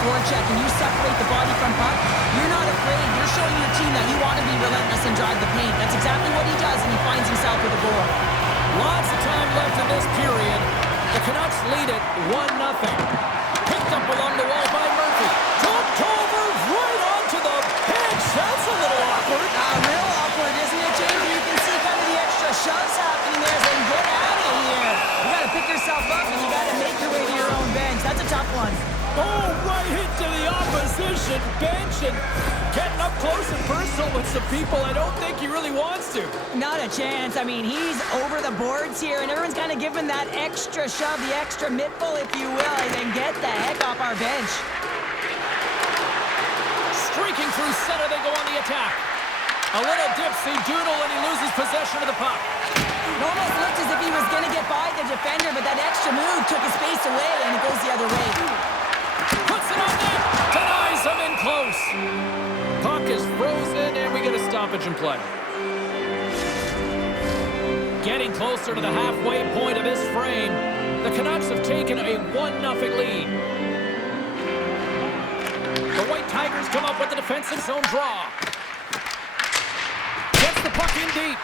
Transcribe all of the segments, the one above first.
forecheck and you separate the body from puck, you're not afraid. You're showing your team that you want to be relentless and drive the paint. That's exactly what he does, and he finds himself with a goal. Lots of time left in this period. The Canucks lead it 1-0. Picked up along the wall by Murphy. Dropped over right onto the bench. That's a little awkward. Real awkward, isn't it, James? You can see kind of the extra shoves happening there, saying, get out of here. You got to pick yourself up, and you got to make your way to your own bench. That's a tough one. Oh, right into the opposition bench and getting up close and personal with some people I don't think he really wants to. Not a chance. I mean, he's over the boards here, and everyone's kind of giving that extra shove, the extra mittful, if you will, and then get the heck off our bench. Streaking through center, they go on the attack. A little dipsy doodle, and he loses possession of the puck. It almost looked as if he was going to get by the defender, but that extra move took his space away, and it goes the other way. Puts it on net. Denies him in close. Puck is frozen, and we get a stoppage in play. Getting closer to the halfway point of this frame, the Canucks have taken a 1-0 lead. The White Tigers come up with the defensive zone draw. Gets the puck in deep.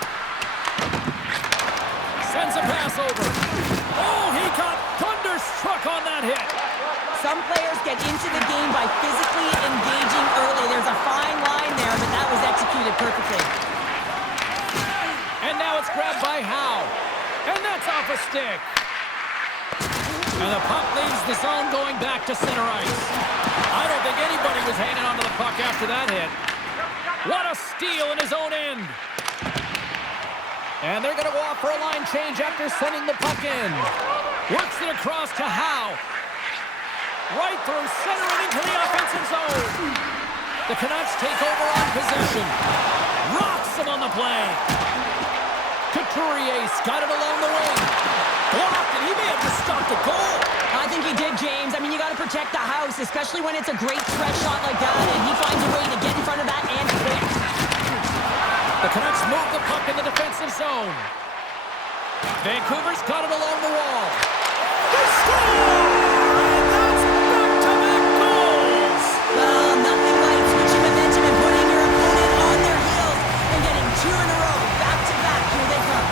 Sends a pass over. Oh, he got thunderstruck on that hit. Some players get into the game by physically engaging early. There's a fine line there, but that was executed perfectly. And now it's grabbed by Howe. And that's off a stick. And the puck leaves the zone going back to center ice. I don't think anybody was hanging onto the puck after that hit. What a steal in his own end. And they're going to go off for a line change after sending the puck in. Works it across to Howe. Right through center and into the offensive zone. The Canucks take over on possession. Rocks him on the play. Couturier got it along the wing. Blocked, and he may have just stopped a goal. I think he did, James. I mean, you got to protect the house, especially when it's a great threat shot like that, and he finds a way to get in front of that and quick. The Canucks move the puck in the defensive zone. Vancouver's got it along the wall. They score! And that's back-to-back goals! Well, nothing like switching momentum and putting your opponent on their heels and getting two in a row. Back-to-back, here they come.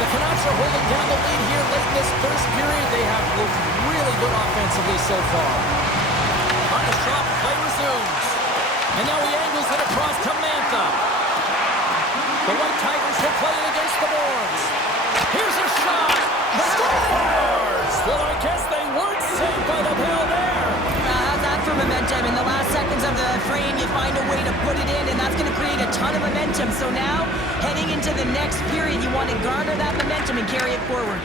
The Canucks are holding down the lead here late in this first period. They have looked really good offensively so far. On the shot, play resumes. And now he angles it across to Mantha. The White Tigers will play it against the boards. Here's a shot. Scores! Well, I guess they weren't saved by the bell there. How's that for momentum? In the last seconds of the frame, you find a way to put it in, and that's going to create a ton of momentum. So now, heading into the next period, you want to garner that momentum and carry it forward.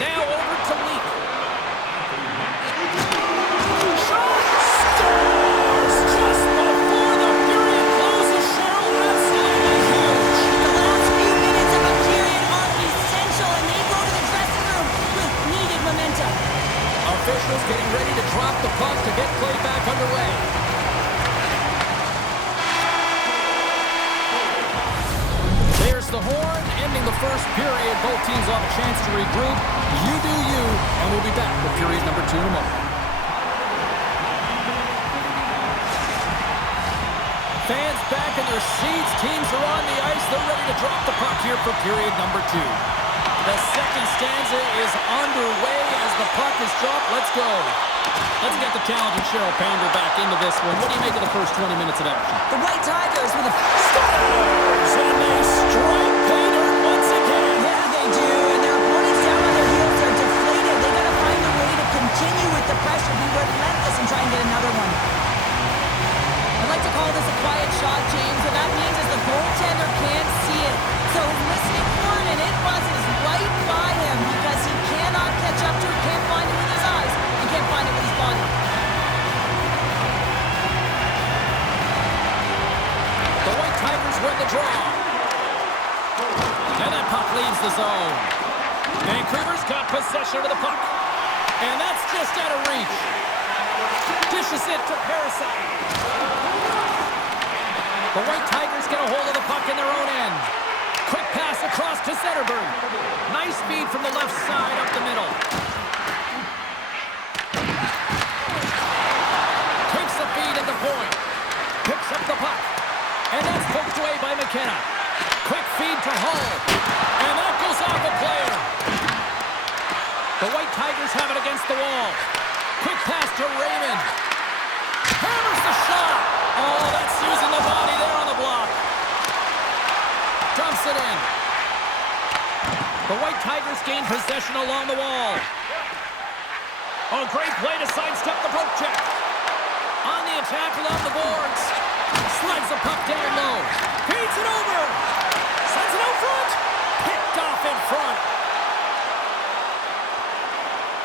Now over to Leak. Shot! Scores! Just before the period closes, Cheryl, absolutely huge. The last few minutes of a period are essential, and they go to the dressing room with needed momentum. Officials getting ready to drop the puck to get play back underway. There's the horn, ending the first period. Both teams will have a chance to regroup. You do you, and we'll be back with period number 2 in a moment. Fans back in their seats. Teams are on the ice. They're ready to drop the puck here for period number 2. The second stanza is underway as the puck is dropped. Let's go. Let's get the talented Cheryl Pander back into this one. What do you make of the first 20 minutes of action? The White Tigers with a... Scores! And they strike Pander once again. Yeah, they do, and their opponents down on their heels are deflated. They got to find a way to continue with the pressure, be relentless, and try and get another one. I'd like to call this a quiet shot, James. What that means is the goaltender can't see it. So he's listening for it, and it buzzes right by him because he cannot catch up to it, can't find it with his eyes, and can't find it with his body. The White Tigers win the draw. And that puck leaves the zone. Vancouver's got possession of the puck. And that's just out of reach. Dishes it to Parasite. The White Tigers get a hold of the puck in their own end. Quick pass across to Zetterberg. Nice feed from the left side up the middle. McKenna. Quick feed to Hull. And that goes off a player. The White Tigers have it against the wall. Quick pass to Raymond. Hammers the shot. Oh, that's using the body there on the block. Dumps it in. The White Tigers gain possession along the wall. Oh, great play to sidestep the poke check. On the attack along the boards. Slides the puck down low. Feeds it over. Sends it out front. Picked off in front.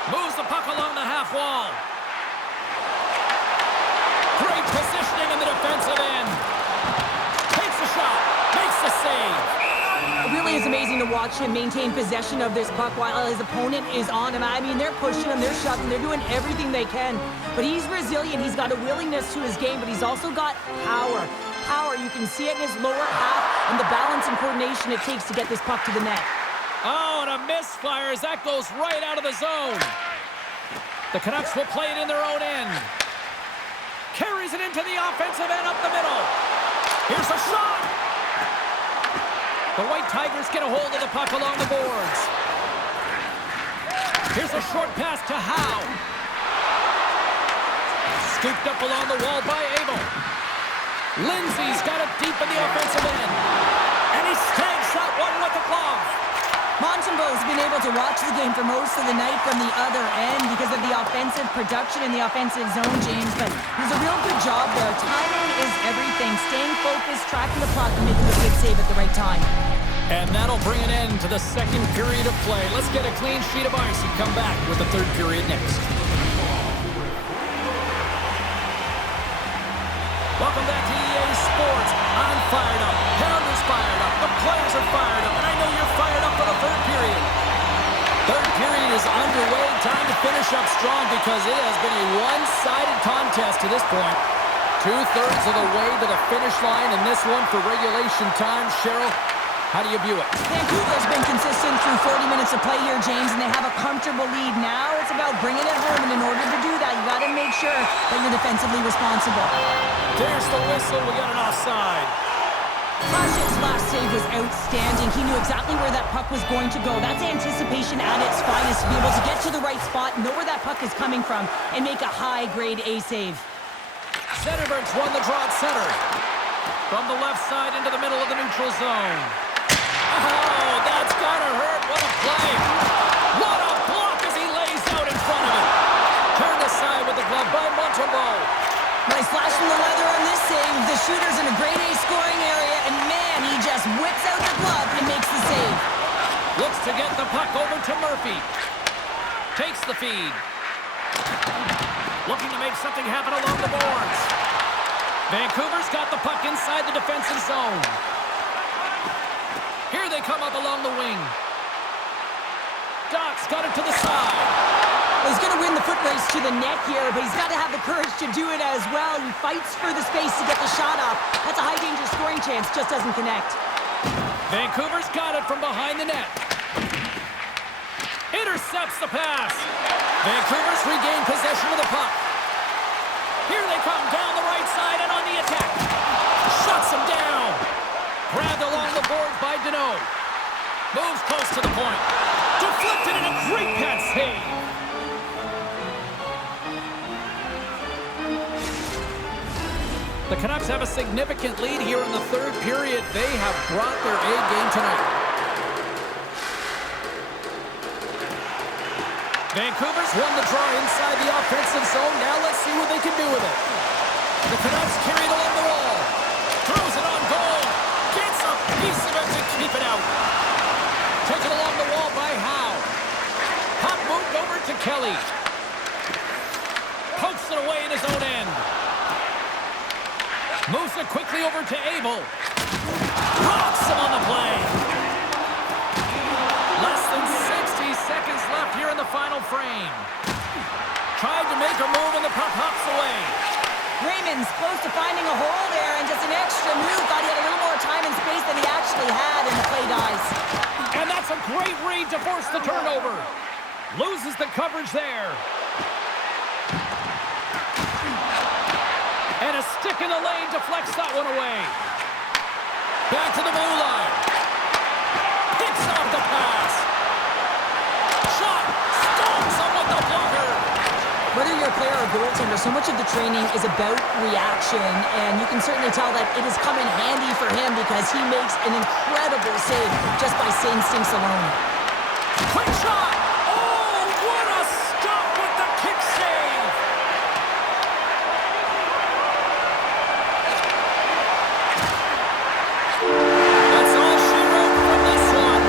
Moves the puck along the half wall. Great positioning in the defensive end. Takes the shot. Makes the save. It really is amazing to watch him maintain possession of this puck while his opponent is on him. I mean, they're pushing him, they're shoving, they're doing everything they can. But he's resilient. He's got a willingness to his game, but he's also got power. Power, you can see it in his lower half and the balance and coordination it takes to get this puck to the net. Oh, and a misfire as that goes right out of the zone. The Canucks will play it in their own end. Carries it into the offensive end up the middle. Here's a shot. The White Tigers get a hold of the puck along the boards. Here's a short pass to Howe. Scooped up along the wall by Abel. Lindsay's got it deep in the offensive end. And he snags that one with the glove. Montembeau's been able to watch the game for most of the night from the other end because of the offensive production in the offensive zone, James. But he's a real good job there. Timing is everything. Staying focused, tracking the puck, and making a good save at the right time. And that'll bring an end to the second period of play. Let's get a clean sheet of ice and come back with the third period next. Welcome back to EA Sports. I'm fired up. Pounder's fired up. The players are fired up. And I know you're fired up for the third period. Third period is underway. Time to finish up strong because it has been a one-sided contest to this point. Two-thirds of the way to the finish line in this one for regulation time. Cheryl, how do you view it? Vancouver's been consistent through 40 minutes of play here, James, and they have a comfortable lead. Now it's about bringing it home, and in order to do that, you got to make sure that you're defensively responsible. There's the whistle. We got an offside. Plasic's last save was outstanding. He knew exactly where that puck was going to go. That's anticipation at its finest, to be able to get to the right spot, know where that puck is coming from, and make a high-grade A save. Zetterberg's won the draw at center. From the left side into the middle of the neutral zone. Oh, that's gotta hurt. What a play. What a block as he lays out in front of him. Turned aside with the glove by Montembeau. Nice flash from the leather on this save. The shooter's in a grade A scoring area, and man, he just whips out the glove and makes the save. Looks to get the puck over to Murphy. Takes the feed. Looking to make something happen along the boards. Vancouver's got the puck inside the defensive zone. Here they come up along the wing. Doc's got it to the side. Well, he's going to win the foot race to the net here, but he's got to have the courage to do it as well. He fights for the space to get the shot off. That's a high-danger scoring chance, just doesn't connect. Vancouver's got it from behind the net. Intercepts the pass. Vancouver's regained possession of the puck. Here they come down the right side and on the attack. Shuts him down. Grabbed along the board by Deneau. Moves close to the point. Deflected in a great pad save. The Canucks have a significant lead here in the third period. They have brought their A game tonight. Vancouver's won the draw inside the offensive zone. Now let's see what they can do with it. The Canucks carry it along the wall. Throws it on goal. Gets a piece of it to keep it out. Taken along the wall by Howe. Puck moved over to Kelly. Pokes it away in his own end. Moves it quickly over to Abel. Rocks him on the play. Less than 60 seconds left here in the final frame. Tried to make a move and the puck hops away. Raymond's close to finding a hole there, and just an extra move. Thought he had a little more time and space than he actually had, and the play dies. And that's a great read to force the turnover. Loses the coverage there. And a stick in the lane deflects that one away. Back to the blue line. Picks off the pass. Shot. Stops him with the blocker. Whether you're a player or a goaltender, so much of the training is about reaction, and you can certainly tell that it has come in handy for him because he makes an incredible save just by instincts alone. Quick shot. Oh, what a stop with the kick save. That's all she wrote from this one.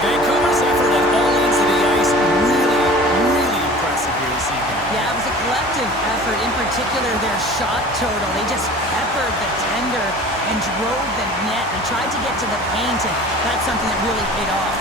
Vancouver's effort at all ends of the ice really impressive here this evening. Yeah, it was a collective effort, in particular their shot total. They just peppered the tender and drove the net. They tried to get to the paint, and that's something that really paid off.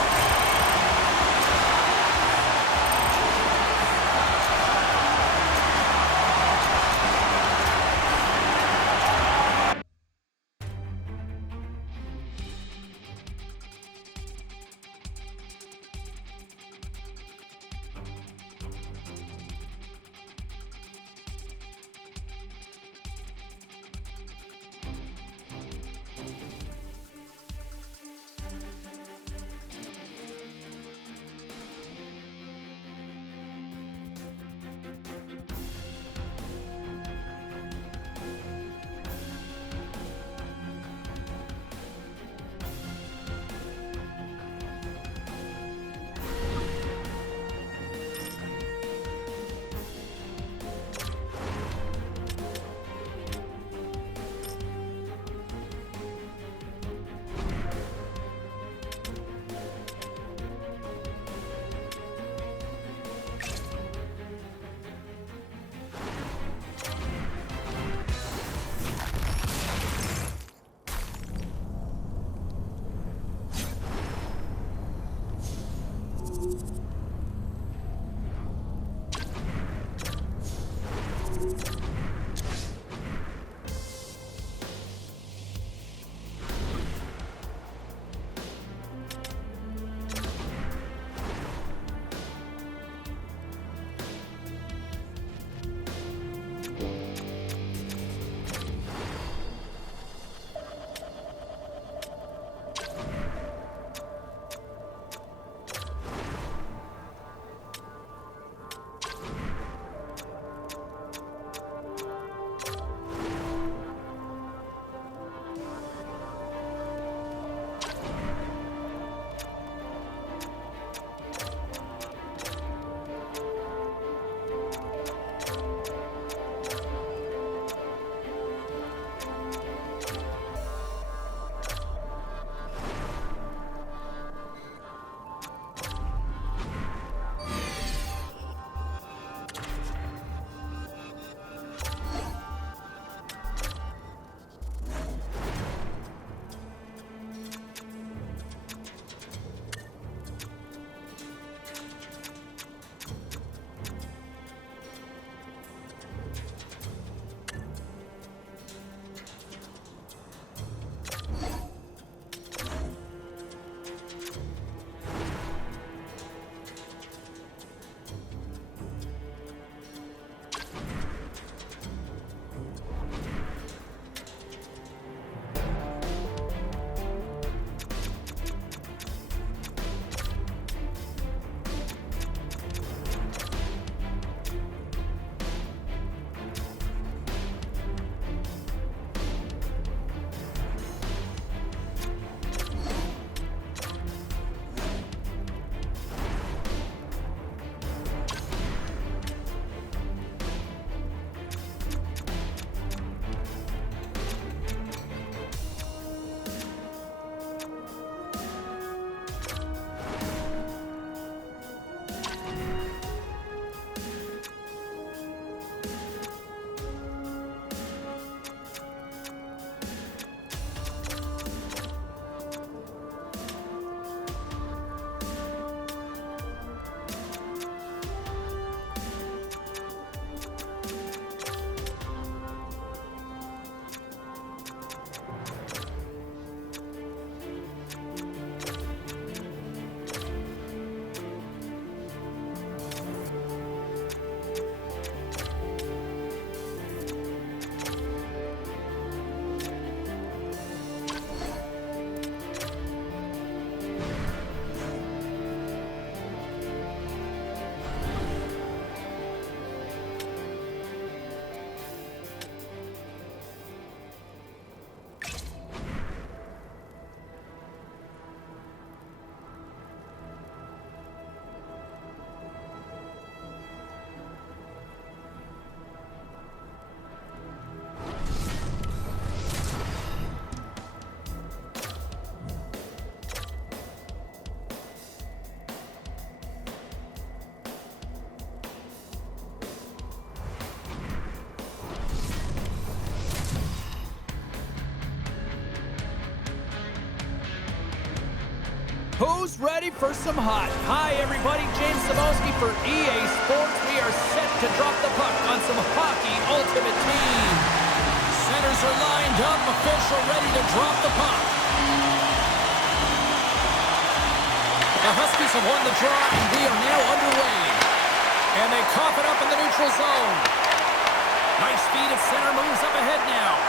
Who's ready for some hot? Hi, everybody. James Cebulski for EA Sports. We are set to drop the puck on some hockey ultimate team. Centers are lined up. Official ready to drop the puck. The Huskies have won the draw, and we are now underway. And they cough it up in the neutral zone. Nice feed at center. Moves up ahead now.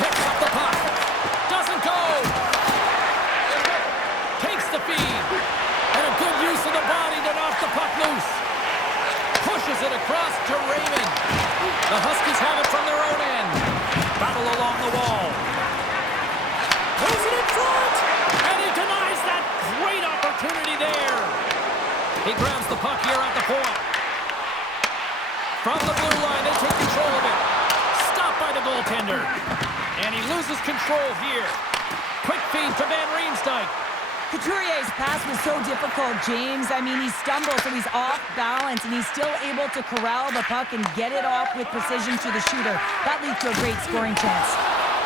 Picks up the puck. Doesn't go. Takes the feed. And a good use of the body to knock the puck loose. Pushes it across to Raymond. The Huskies have it from their own end. Battle along the wall. Puts it in front. And he denies that great opportunity there. He grabs the puck here at the point. From the blue line, they take control of it. Stopped by the goaltender. And he loses control here. Quick feed to Van Riemsdyk. Couturier's pass was so difficult, James. I mean, he stumbles, so he's off balance, and he's still able to corral the puck and get it off with precision to the shooter. That leads to a great scoring chance.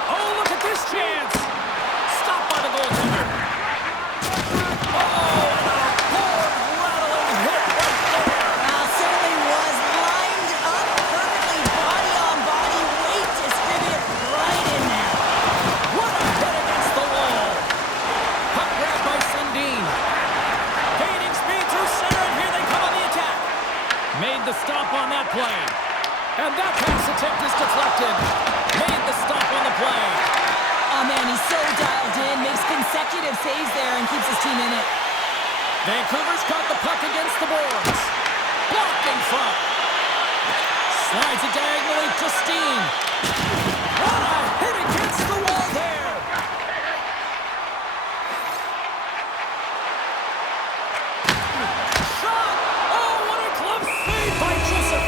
Oh, look at this chance! Stopped by the goaltender. Oh, and a board-rattling hit right there. Certainly was lined up perfectly, body on body, weight distributed right in there. What a hit against the wall. Puck grabbed by Sundin. Gaining speed through center, and here they come on the attack. Made the stop on that play. And that pass attempt is deflected. Made the stop on the play. Oh, man, he's so dialed in, makes consecutive saves there and keeps his team in it. Vancouver's caught the puck against the boards. Blocked in front. Slides it diagonally to Steen. What a hit against the wall there. Shot! Oh, what a glove save by Joseph.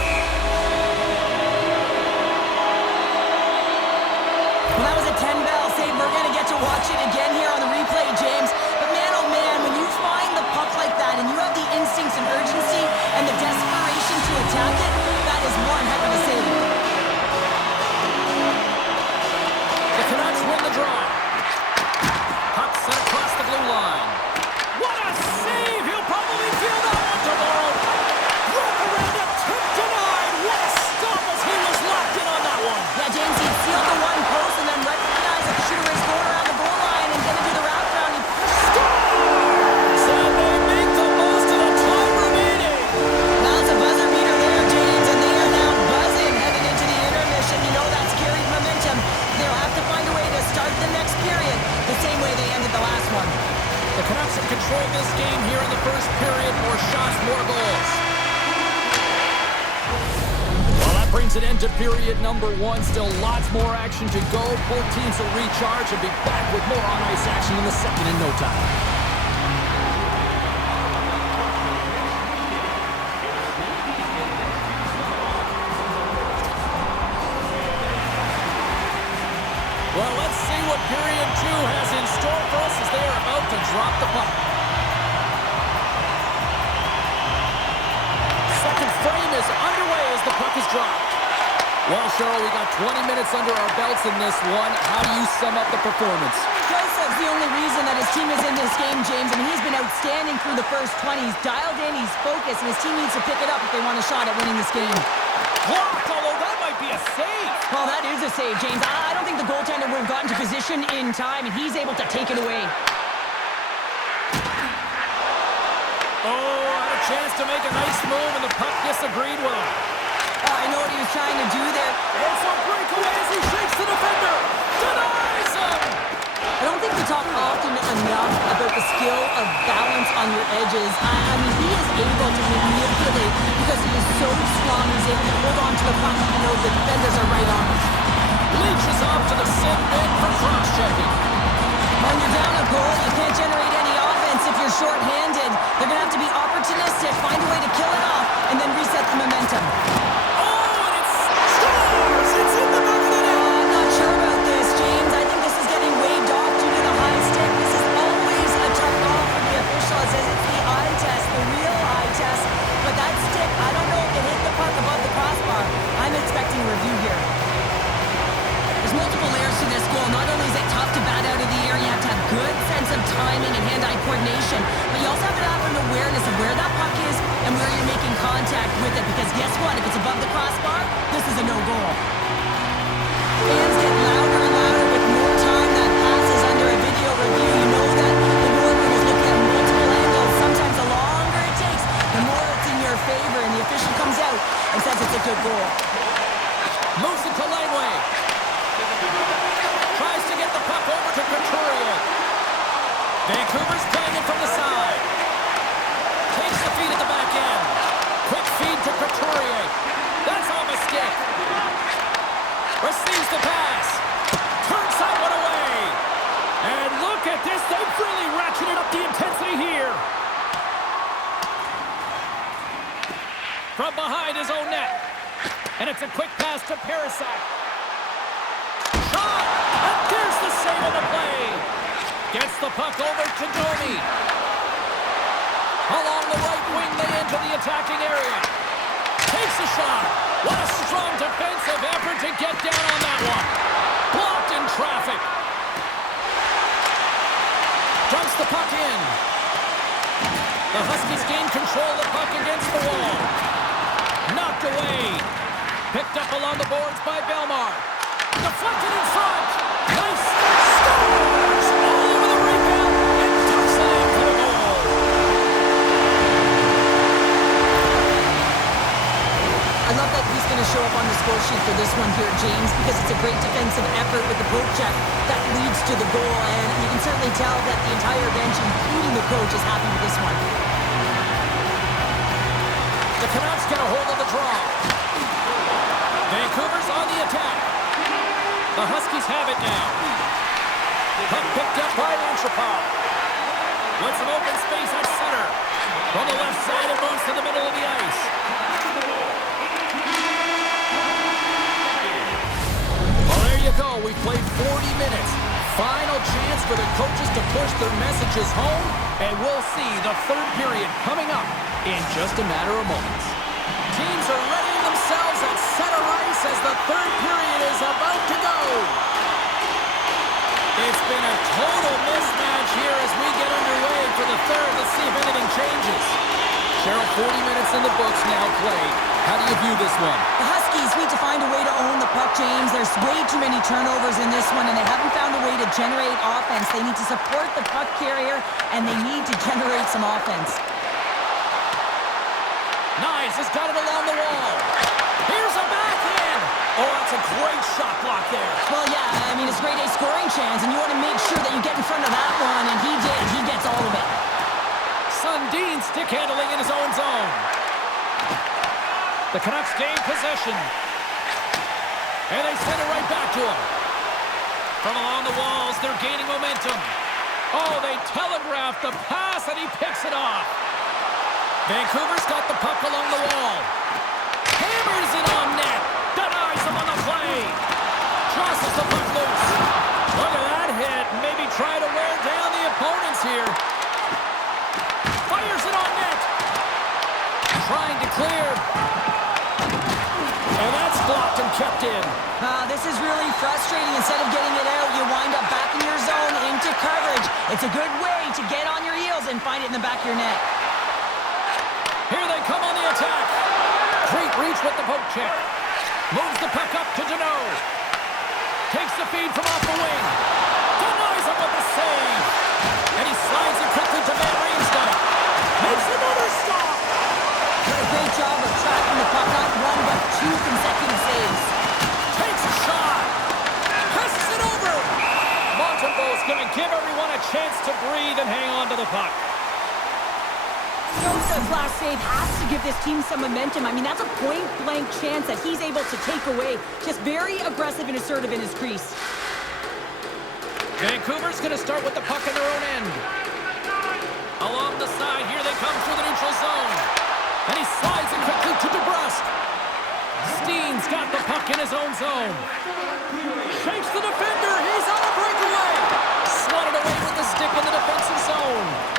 Well, that was a 10-bell save. We're going to get to watch it again here on the replay, James. But man, oh man, when you find the puck like that and you have the instincts and urgency and the desperation to attack it, that is one heck of a save. The Canucks win the draw. Puck set across the blue line. What a save! He'll probably feel that one tomorrow. Broke around it, tip denied. What a stop as he was locked in on that one. Yeah, James, he sealed the one post and then recognized that the shooter is going around the goal line and going to do the wraparound. He Scores! And they make the most of the time remaining. Now it's a buzzer beater there, James, and they are now buzzing heading into the intermission. You know that's carried momentum. They'll have to find a way to start the next period the same way they ended the last one. The Canucks have controlled this game here in the first period. More shots, more goals. Well, that brings an end to period number one. Still lots more action to go. Both teams will recharge and be back with more on-ice action in the second in no time. Well, let's see what period two has in store for us as they are about to drop the puck. Second frame is underway as the puck is dropped. Well, Cheryl, we got 20 minutes under our belts in this one. How do you sum up the performance? Joseph's the only reason that his team is in this game, James. I mean, he's been outstanding through the first 20. He's dialed in, he's focused, and his team needs to pick it up if they want a shot at winning this game. Blocked, although that might be a save. Well, that is a save, James. I don't think the goaltender would have gotten to position in time, and he's able to take it away. Oh, had a chance to make a nice move, and the puck disagreed with him. Oh, I know what he was trying to do there. It's a breakaway as he shakes the defender. Denies him. I don't think we talk often enough about the skill of balance on your edges. I mean, he is able to manipulate because he is so strong. He's able to hold on to the puck even though the defenders are right on him. Leaches off to the sin bin for cross-checking. When you're down a goal, you can't generate any offense if you're short-handed. They're going to have to be opportunistic, find a way to kill it off, and then reset the momentum. Oh, and it's scores! It's in the back of the net! I'm not sure about this, James. I think this is getting waved off due to the high stick. This is always a tough call for the official. It says it's the eye test, the real eye test. But that stick, I don't know if it hit the puck above the crossbar. I'm expecting a review here. There's multiple layers to this goal. Not only is it tough to bat out of the air, you have to have good sense of timing and hand-eye coordination, but you also have to have an awareness of where that puck is and where you're making contact with it, because guess what? If it's above the crossbar, this is a no-goal. Fans get louder and louder with more time that passes under a video review. You know that the boardroom is looking at multiple angles. Sometimes the longer it takes, the more it's in your favor, and the official comes out and says it's a good goal. Moves it to Laneway. Tries to get the puck over to Couturier. Vancouver's playing it from the side. Takes the feed at the back end. Quick feed to Couturier. That's off a stick. Receives the pass. Turns that one away. And look at this. They've really ratcheted up the intensity here. From behind his own net. And it's a quick pass to Parasite. Shot! And there's the save on the play. Gets the puck over to Domi. Along the right wing, they enter the attacking area. Takes a shot. What a strong defensive effort to get down on that one. Blocked in traffic. Dumps the puck in. The Huskies gain control of the puck against the wall. Knocked away. Picked up along the boards by Belmar. Deflected in front. Nice. Scores! All over the rebound and tucks it into the goal. I love that he's going to show up on the score sheet for this one here, James, because it's a great defensive effort with the poke check that leads to the goal, and you can certainly tell that the entire bench, including the coach, is happy with this one. The Canucks get a hold of the draw. Vancouver's on the attack. The Huskies have it now. Puck picked up by Antropov. With some open space at center. From the left side, it moves to the middle of the ice. Well, there you go. We played 40 minutes. Final chance for the coaches to push their messages home. And we'll see the third period coming up in just a matter of moments. Teams are readying themselves at center ice as the third period is about to go. It's been a total mismatch here as we get underway for the third. Let's see if anything changes. Cheryl, 40 minutes in the books now played. How do you view this one? The Huskies need to find a way to own the puck, James. There's way too many turnovers in this one, and they haven't found a way to generate offense. They need to support the puck carrier, and they need to generate some offense. Nice, has got it along the wall. Here's a backhand. Oh, that's a great shot block there. Well, yeah, I mean, it's a grade A scoring chance, and you want to make sure that you get in front of that one, and he did. He gets all of it. Sundin stick handling in his own zone. The Canucks gain possession. And they send it right back to him. From along the walls, they're gaining momentum. Oh, they telegraphed the pass, and he picks it off. Vancouver's got the puck along the wall. Hammers it on net. Denies him on the play. Tosses the puck loose. Look at that hit. Maybe try to wear down the opponents here. Fires it on net. Trying to clear. And that's blocked and kept in. This is really frustrating. Instead of getting it out, you wind up back in your zone into coverage. It's a good way to get on your heels and find it in the back of your net. Here they come on the attack. Great reach with the poke check. Moves the puck up to Deneau. Takes the feed from off the wing. Denies him with the save. And he slides it quickly to Van Riemsdyk. Makes another stop. Did a great job of tracking the puck, not one but two consecutive saves. Takes a shot. Passes it over. Montembeau's going to give everyone a chance to breathe and hang on to the puck. Joseph's last save has to give this team some momentum. I mean, that's a point-blank chance that he's able to take away. Just very aggressive and assertive in his crease. Vancouver's going to start with the puck in their own end. Along the side, here they come through the neutral zone. And he slides it quickly to DeBrusque. Steen's got the puck in his own zone. Shakes the defender. He's on a breakaway. Swatted away with the stick in the defensive zone.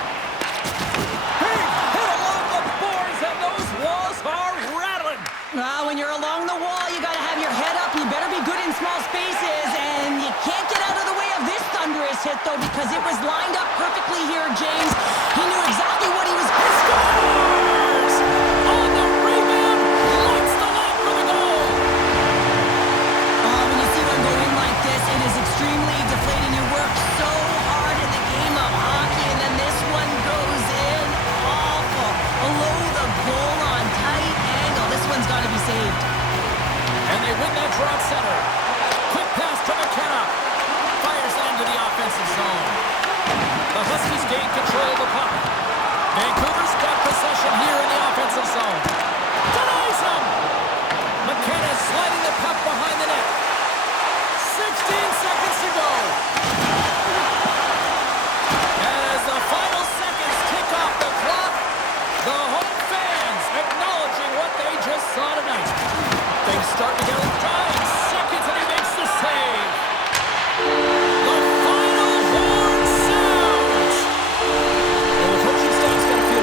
When you're along the wall, you got to have your head up. You better be good in small spaces, and you can't get out of the way of this thunderous this hit, though, because it was lined up perfectly here, James. He knew exactly what he was... He scores! On the rebound, lights the lock for the goal. When you see one go in like this, it is extremely deflating. You work so hard in the game of hockey, and then this one goes in awful. Below the goal on tight angle. This one's got to be saved. And they win that draw at center. Quick pass to McKenna. Fires it into the offensive zone. The Huskies gain control of the puck. Vancouver's got possession here in the offensive zone. Denies him! McKenna sliding the puck behind the net. 16 seconds to go. And as the final seconds tick off the clock, the home fans acknowledging what they just saw tonight. Things start to get a little tight. Seconds, and he makes the save. The final horn sounds. Well, the coaching staff's got to feel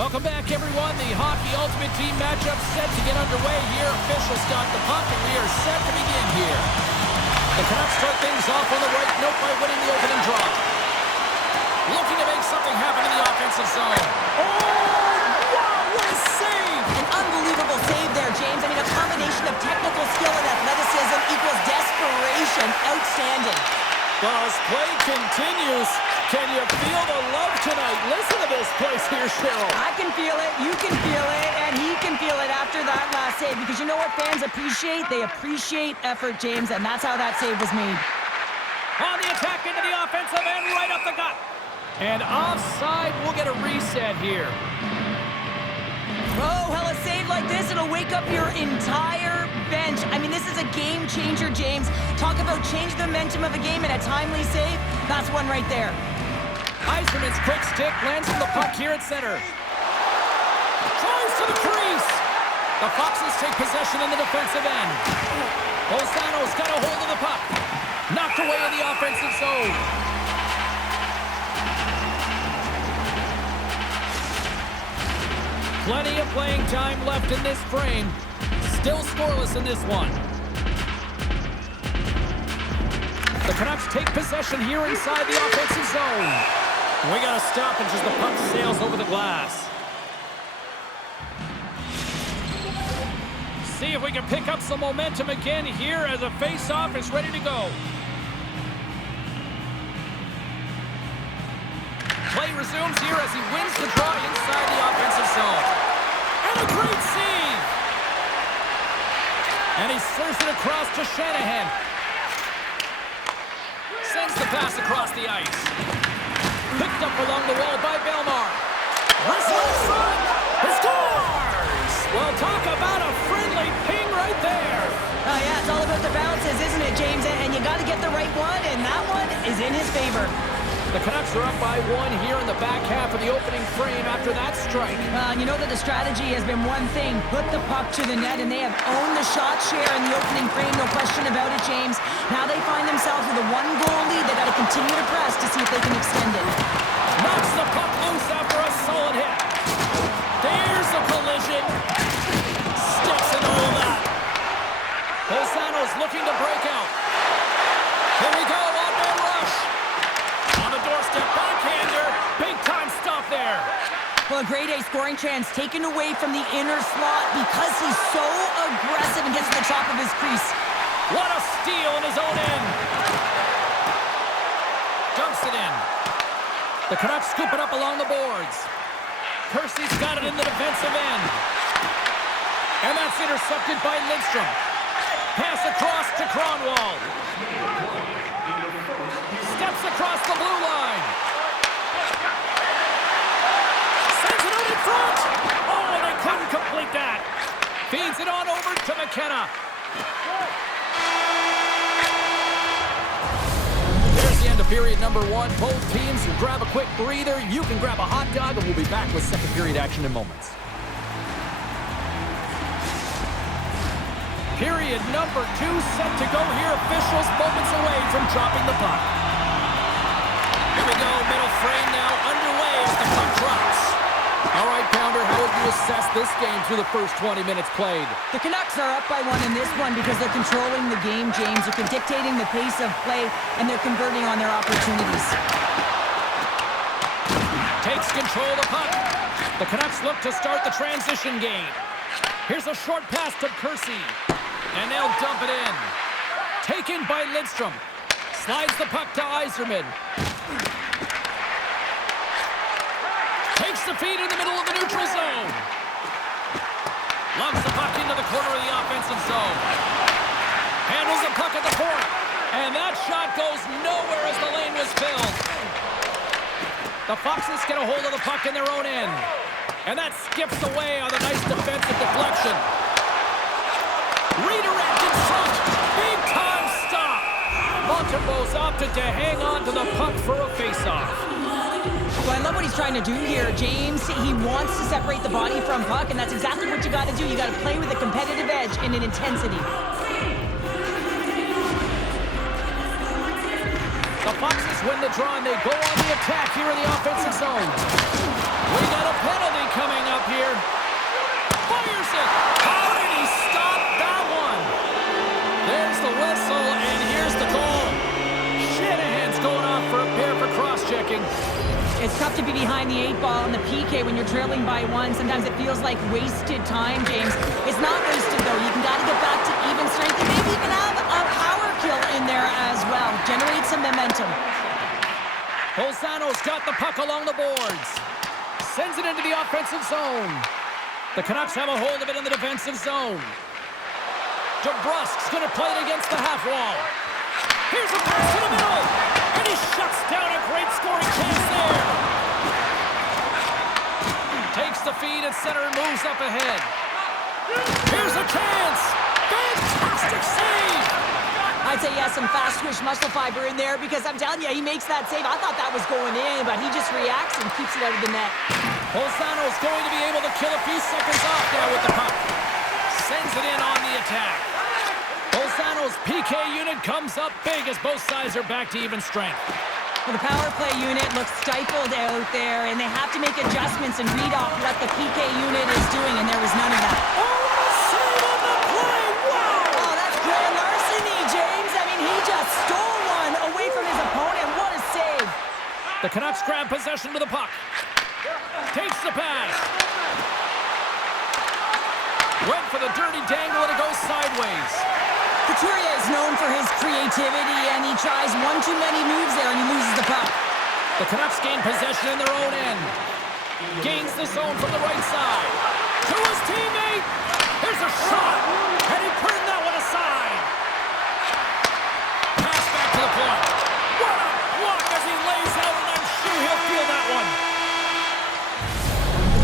Welcome back, everyone. The Hockey Ultimate Team matchup set to get underway here. Officials got the puck, and we are set to begin here. The Canucks start things off on the right note by winning the opening draw. Looking to make something happen in the offensive zone. Oh, wow, what a save! An unbelievable save there, James. I mean, a combination of technical skill and athleticism equals desperation. Outstanding. Well, as play continues, can you feel the love tonight? Listen to this place here, Cheryl. I can feel it, you can feel it, and he can feel it after that last save. Because you know what fans appreciate? They appreciate effort, James, and that's how that save was made. On the attack into the offensive end, right up the gut. And offside, we'll get a reset here. Oh, well, a save like this, it'll wake up your entire bench. I mean, this is a game changer, James. Talk about change the momentum of a game and a timely save. That's one right there. Yzerman's quick stick lands on the puck here at center. Tries to the crease. The Foxes take possession in the defensive end. Lozano's got a hold of the puck. Knocked away in the offensive zone. Plenty of playing time left in this frame. Still scoreless in this one. The Canucks take possession here inside the offensive zone. We got a stoppage as the puck sails over the glass. See if we can pick up some momentum again here as a face-off is ready to go. Play resumes here as he wins the draw inside the offensive zone. And a great save! And he serves it across to Shanahan. Sends the pass across the ice. Picked up along the wall by Belmar. Wrestling in front. He scores! Well, talk about a friendly ping right there. Oh, yeah, it's all about the bounces, isn't it, James? And you got to get the right one, and that one is in his favor. The Canucks are up by one here in the back half of the opening frame after that strike. You know that the strategy has been one thing, put the puck to the net, and they have owned the shot share in the opening frame, no question about it, James. Now they find themselves with a one-goal lead. They got to continue to press to see if they can extend it. Knocks the puck loose after a solid hit. There's a collision. Sticks and all that. Lozano's looking to break out. Here we go, on-man rush. On the doorstep, backhander. Big-time stop there. Well, a grade A scoring chance taken away from the inner slot because he's so aggressive and gets to the top of his crease. What a steal in his own end. Dumps it in. The Canucks scoop it up along the boards. Percy's got it in the defensive end. And that's intercepted by Lindstrom. Pass across to Kronwall. Steps across the blue line. Sends it out in front. Oh, and they couldn't complete that. Feeds it on over to McKenna. There's the end of period number one. Both teams will grab a quick breather. You can grab a hot dog, and we'll be back with second period action in moments. Period number two set to go here. Officials moments away from dropping the puck. Here we go, middle frame now underway as the puck drops. All right, Pounder, how would you assess this game through the first 20 minutes played? The Canucks are up by one in this one because they're controlling the game, James. They're dictating the pace of play, and they're converting on their opportunities. Takes control of the puck. The Canucks look to start the transition game. Here's a short pass to Percy. And they'll dump it in. Taken by Lindstrom. Slides the puck to Yzerman. Takes the feed in the middle of the neutral zone. Lumps the puck into the corner of the offensive zone. Handles the puck at the point. And that shot goes nowhere as the lane was filled. The Foxes get a hold of the puck in their own end. And that skips away on a nice defensive deflection. Redirect in front. Big time stop. Montembeault's opted to hang on to the puck for a face-off. Well, I love what he's trying to do here, James. He wants to separate the body from puck, and that's exactly what you got to do. You got to play with a competitive edge and an intensity. The Foxes Canucks win the draw, and they go on the attack here in the offensive zone. We got a penalty coming up here. Fires it. How did he stop that one? There's the whistle, and here's the call. Shanahan's going off for a pair for cross-checking. It's tough to be behind the 8-ball in the PK when you're trailing by 1. Sometimes it feels like wasted time, James. It's not wasted, though. You got to get back to even strength and maybe even have a power kill in there as well. Generate some momentum. Bolzano's got the puck along the boards. Sends it into the offensive zone. The Canucks have a hold of it in the defensive zone. DeBrusk's going to play it against the half wall. Here's a pass to the middle. And he shuts down a great scoring chance there. Takes the feed at center and moves up ahead. Here's a chance. Fantastic save. I'd say he has some fast-twitch muscle fiber in there because I'm telling you, he makes that save. I thought that was going in, but he just reacts and keeps it out of the net. Bolzano's going to be able to kill a few seconds off now with the puck. Sends it in on the attack. Bolzano's PK unit comes up big as both sides are back to even strength. Well, the power play unit looks stifled out there, and they have to make adjustments and read off what the PK unit is doing, and there was none of that. Oh, what a save on the play! Wow! Oh, that's grand larceny, James. I mean, he just stole one away from his opponent. What a save. The Canucks grab possession to the puck. Takes the pass. Went for the dirty dangle, and it goes sideways. Couturier is known for his creativity, and he tries one too many moves there, and he loses the puck. The Canucks gain possession in their own end. Gains the zone from the right side. To his teammate. Here's a shot. And he turned that one aside. Pass back to the point. What a block as he lays out, and I'm sure he'll feel that one.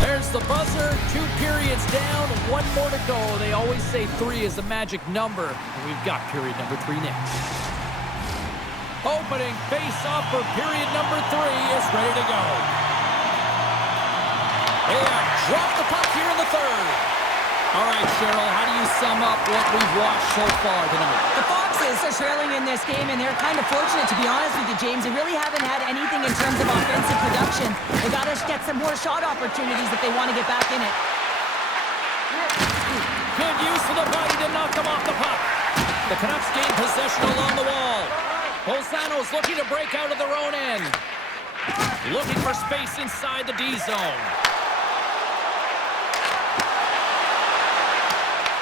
There's the buzzer. 2 periods down. 1 more to go. They always say 3 is the magic number. And we've got period number 3 next. Opening face-off for period number 3 is ready to go. They have dropped the puck here in the third. All right, Cheryl, how do you sum up what we've watched so far tonight? The Foxes are trailing in this game, and they're kind of fortunate, to be honest with you, James. They really haven't had anything in terms of offensive production. They got to get some more shot opportunities if they want to get back in it. Good use of the body to knock them off the puck. The Canucks gain possession along the wall. Bolzano's looking to break out of their own end. Looking for space inside the D zone.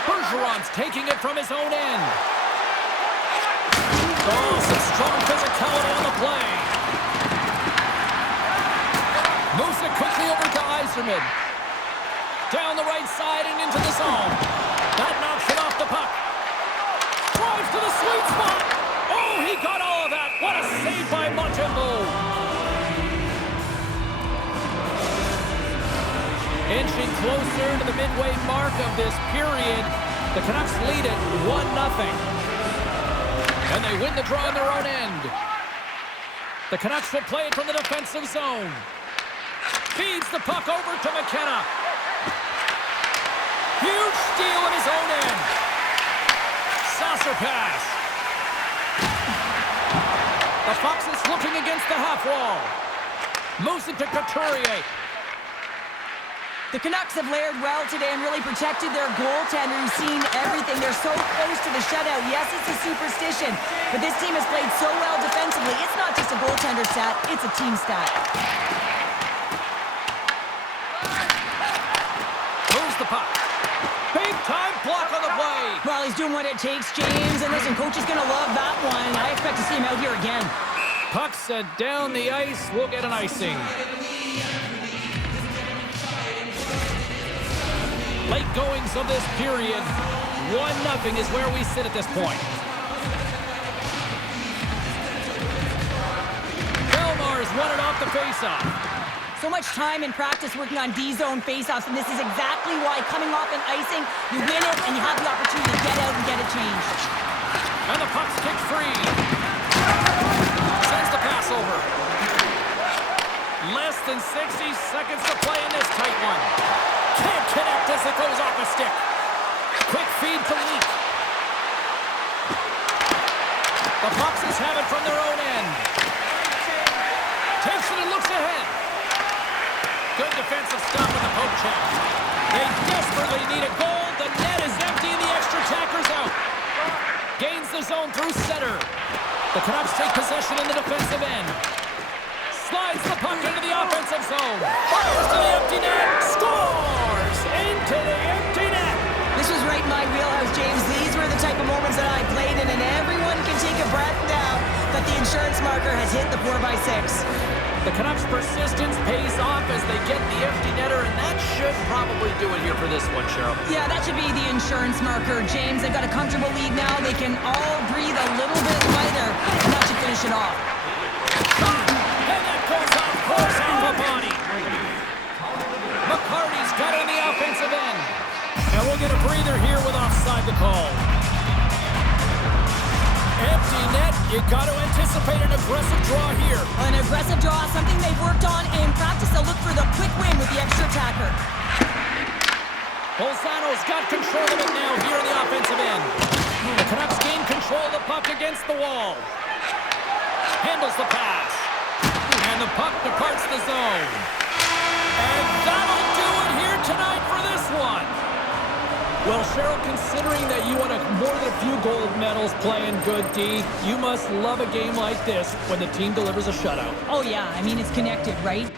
Bergeron's taking it from his own end. Oh, some strong physicality on the play. Moves it quickly over to Yzerman. Down the right side and into the zone. That knocks it off the puck. Drives to the sweet spot. Oh, he got all of that. What a save by Montembeault. Inching closer to the midway mark of this period. The Canucks lead it 1-0. And they win the draw in their own end. The Canucks will play it from the defensive zone. Feeds the puck over to McKenna. Huge steal in his own end. Saucer pass. The Foxes looking against the half wall. Moves it to Couturier. The Canucks have layered well today and really protected their goaltender, who's seen everything. They're so close to the shutout. Yes, it's a superstition, but this team has played so well defensively. It's not just a goaltender stat, it's a team stat. Moves the puck. Big time block on the play. Well, he's doing what it takes, James, and listen, coach is going to love that one. I expect to see him out here again. Puck sent down the ice. We'll get an icing. Late goings of this period. 1-0 is where we sit at this point. Belmar's won it off the faceoff. So much time in practice working on D-zone faceoffs, and this is exactly why coming off an icing, you win it and you have the opportunity to get out and get it changed. And the puck's kicked free. Sends the pass over. Less than 60 seconds to play in this tight one. Can't connect as it goes off a stick. Quick feed to Leak. The Foxes have it from their own end. ahead. Good defensive stop with the poke check. They desperately need a goal. The net is empty and the extra attacker's out. Gains the zone through center. The Canucks take possession in the defensive end. Slides the puck into the offensive zone. Fires to the empty net. Scores into the empty net. This was right in my wheelhouse, James. These were the type of moments that I played in, and everyone can take a breath now that the insurance marker has hit the 4x6. The Canucks' persistence pays off as they get the empty netter, and that should probably do it here for this one, Cheryl. Yeah, that should be the insurance marker, James. They've got a comfortable lead now. They can all breathe a little bit lighter, and that should finish it off. And that goes off course off the body. McCarty's got it in the offensive end. And we'll get a breather here with offside the call. Empty net, you got to anticipate an aggressive draw here. An aggressive draw, something they've worked on in practice. They'll look for the quick win with the extra attacker. Bolzano's got control of it now here in the offensive end. The Canucks gain control of the puck against the wall. Handles the pass. And the puck departs the zone. And that'll do it here tonight for this one. Well, Cheryl, considering that you won more than a few gold medals playing good D, you must love a game like this when the team delivers a shutout. Oh, yeah. I mean, it's connected, right?